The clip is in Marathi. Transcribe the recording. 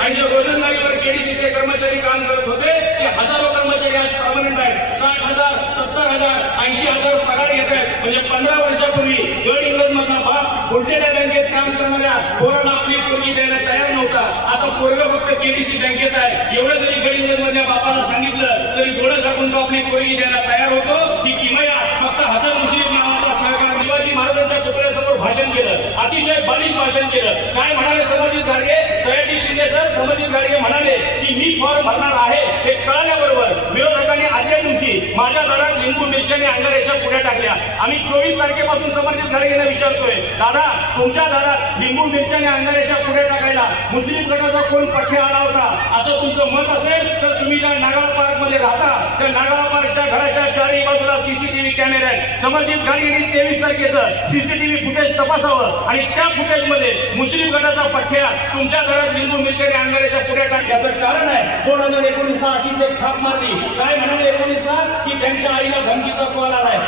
आणि जे रोजंदारीवर केडीसीचे कर्मचारी काम करत होते ते हजारो कर्मचारी आज परमनंट आहेत. साठ हजार सत्तर हजार ऐंशी हजार पगार घेत आहेत. म्हणजे पंधरा वर्षापूर्वी गड इंग्रज मधला बाप बुडलेल्या बँकेत काम करणाऱ्या पोराला आपली पोरगी द्यायला तयार नव्हता. आता पोरग फक्त केडीसी बँकेत आहे. एवढं जरी गड इंग्रज मधल्या बापाला सांगितलं तरी डोळं झाकून तो आपली पोरगी द्यायला तयार होतो. ही किमया फक्त हसन मुश्रीफ नावाचा सहकार शिवाजी महाराजांच्या पुतळ्यासमोर भाषण केलं. अतिशय बलिश भाषण केलं. काय म्हणाले समजित गाडगे संबंधित गाडगे म्हणाले की मी फॉर्म भरणार आहे. हे कळाल्याबरोबर विरोधकांनी आदल्या दिवशी माझ्या दारात लिंबू मिरच्याने अंगारेच्या पुढे टाकल्या. आम्ही चोवीस तारखेपासून संबंधित गाडगेंना विचारतोय दादा तुमच्या दारात लिंबू मिरच्याने अंगारेच्या पुढे टाकायला मुस्लिम गटाचा कोण पठ्य आला होता? असं तुमचं मत असेल तर तुम्ही ज्या नागाव पार्कमध्ये राहता त्या नागाव पार्कच्या घराच्या सीसीटीव्ही कॅमेरे आहेत समजित गाडगेंनी तेवीस तारखेचं. सीसीटीव्ही फुटेज तपासावं. आणि त्या फुटेजमध्ये मुस्लिम गटाचा पठ्या तुमच्या घरात लिंबू मिरच्या अंगारेच्या पुढे टाक. याचं कारण आहे दोन हजार एकोणीसला अशीच एक थाप मारली. काय म्हणाले एकोणीसला? की त्यांच्या आईला धमकीचा कॉल आलाय.